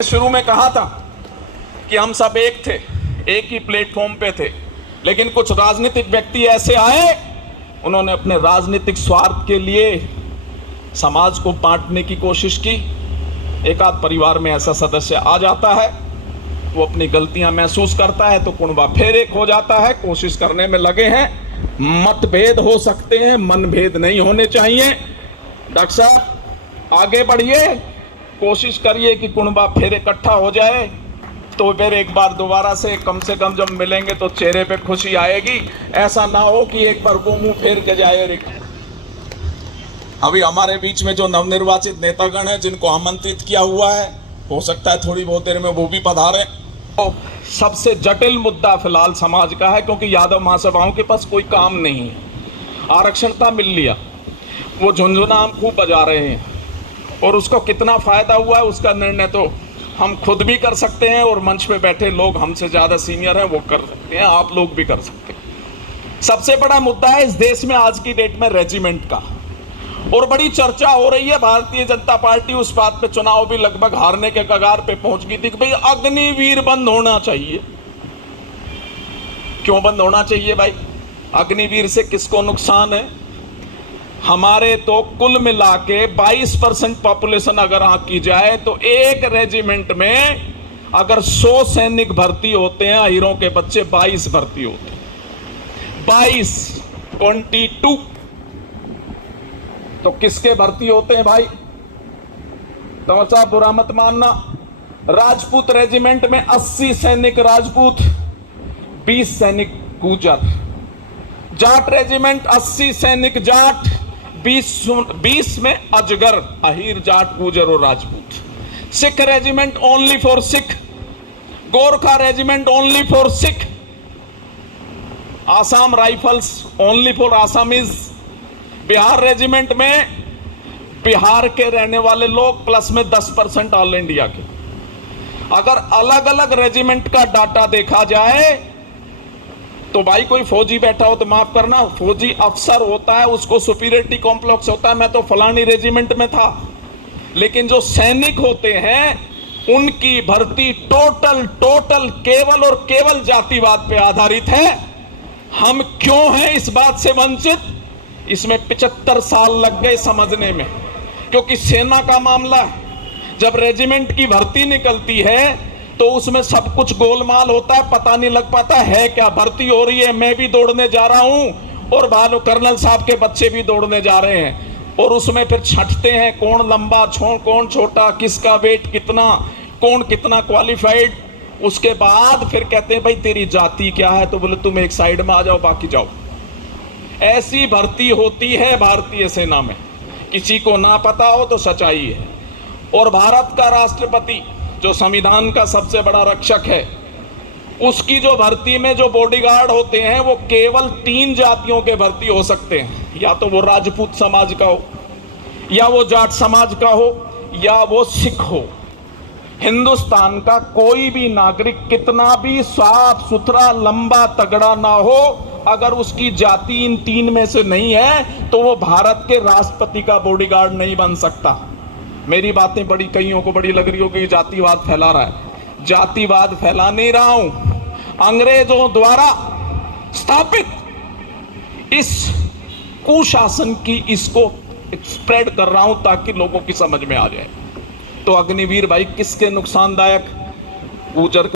शुरू में कहा था कि हम सब एक थे, एक ही प्लेटफॉर्म पे थे, लेकिन कुछ राजनीतिक व्यक्ति ऐसे आए, उन्होंने अपने राजनीतिक स्वार्थ के लिए समाज को बांटने की कोशिश की। एक आध परिवार में ऐसा सदस्य आ जाता है, वो अपनी गलतियां महसूस करता है तो कुनबा फिर एक हो जाता है। कोशिश करने में लगे हैं, मतभेद हो सकते हैं, मनभेद नहीं होने चाहिए। डॉक्टर साहब आगे बढ़िए, कोशिश करिए कि कुनबा फिर इकट्ठा हो जाए, तो फिर एक बार दोबारा से कम जब मिलेंगे तो चेहरे पे खुशी आएगी। ऐसा ना हो कि एक बार वो मुंह फेर के जाए। अभी हमारे बीच में जो नवनिर्वाचित नेतागण हैं, जिनको आमंत्रित किया हुआ है, हो सकता है थोड़ी बहुत देर में वो भी पधारे। तो सबसे जटिल मुद्दा फिलहाल समाज का है, क्योंकि यादव महासभाओं के पास कोई काम नहीं है। आरक्षणता मिल लिया, वो झुंझुना हम खूब बजा रहे हैं, और उसको कितना फायदा हुआ है उसका निर्णय तो हम खुद भी कर सकते हैं, और मंच पे बैठे लोग हमसे ज़्यादा सीनियर हैं वो कर सकते हैं, आप लोग भी कर सकते हैं। सबसे बड़ा मुद्दा है इस देश में आज की डेट में रेजिमेंट का, और बड़ी चर्चा हो रही है। भारतीय जनता पार्टी उस बात पे चुनाव भी लगभग हारने के कगार पे पहुंच गई थी कि भाई अग्निवीर बंद होना चाहिए। क्यों बंद होना चाहिए भाई? अग्निवीर से किसको नुकसान है? हमारे तो कुल मिला के 22% पॉपुलेशन अगर आंकी जाए तो एक रेजिमेंट में अगर 100 सैनिक भर्ती होते हैं, हीरों के बच्चे 22 भर्ती होते हैं। 22 तो किसके भर्ती होते हैं भाई? तो साहब बुरा मत मानना, राजपूत रेजिमेंट में 80 सैनिक राजपूत, 20 सैनिक गुर्जर। जाट रेजिमेंट 80 सैनिक जाट, 20 में अजगर, अहीर, जाट, गुर्जर और Rajput. Sikh regiment only for Sikh, Gorkha regiment only for Sikh, Assam rifles only for Assamese. Bihar regiment में बिहार के रहने वाले लोग प्लस में 10% ऑल इंडिया के। अगर अलग अलग रेजिमेंट का डाटा देखा जाए तो भाई कोई फौजी बैठा हो तो माफ करना, फौजी अफसर होता है, उसको सुपीरियरिटी कॉम्प्लेक्स होता है, मैं तो फलानी रेजिमेंट में था। लेकिन जो सैनिक होते हैं उनकी भर्ती टोटल केवल और केवल जातिवाद पे आधारित है। हम क्यों हैं इस बात से वंचित? इसमें 75 साल लग गए समझने में, क्योंकि सेना का मामला है। जब रेजिमेंट की भर्ती निकलती है तो उसमें सब कुछ गोलमाल होता है, पता नहीं लग पाता है क्या। भर्ती हो रही है, मैं भी दौड़ने जा रहा हूं और भालो कर्नल साहब के बच्चे भी दौड़ने जा रहे हैं, और उसमें फिर छंटते हैं कौन लंबा, कौन छोटा, किसका वेट कितना, कौन कितना क्वालिफाइड। उसके बाद फिर कहते हैं भाई तेरी जाति क्या है, तो बोले तुम एक साइड में आ जाओ, बाकी जाओ। ऐसी भर्ती होती है भारतीय सेना में, किसी को ना पता हो तो सच्चाई है। और भारत का राष्ट्रपति जो संविधान का सबसे बड़ा रक्षक है, उसकी जो भर्ती में जो बॉडीगार्ड होते हैं वो केवल 3 जातियों के भर्ती हो सकते हैं, या तो वो राजपूत समाज का हो, या वो जाट समाज का हो, या वो सिख हो। हिंदुस्तान का कोई भी नागरिक कितना भी साफ सुथरा लंबा तगड़ा ना हो, अगर उसकी जाति इन 3 में से नहीं है तो वो भारत के राष्ट्रपति का बॉडीगार्ड नहीं बन सकता। मेरी बातें बड़ी कईयों को बड़ी लग रही हो कि जातिवाद फैला रहा है। जातिवाद फैला नहीं रहा हूं, अंग्रेजों द्वारा स्थापित इस कुशासन की इसको स्प्रेड कर रहा हूं ताकि लोगों की समझ में आ जाए। तो अग्निवीर भाई किसके नुकसानदायक? गुर्जर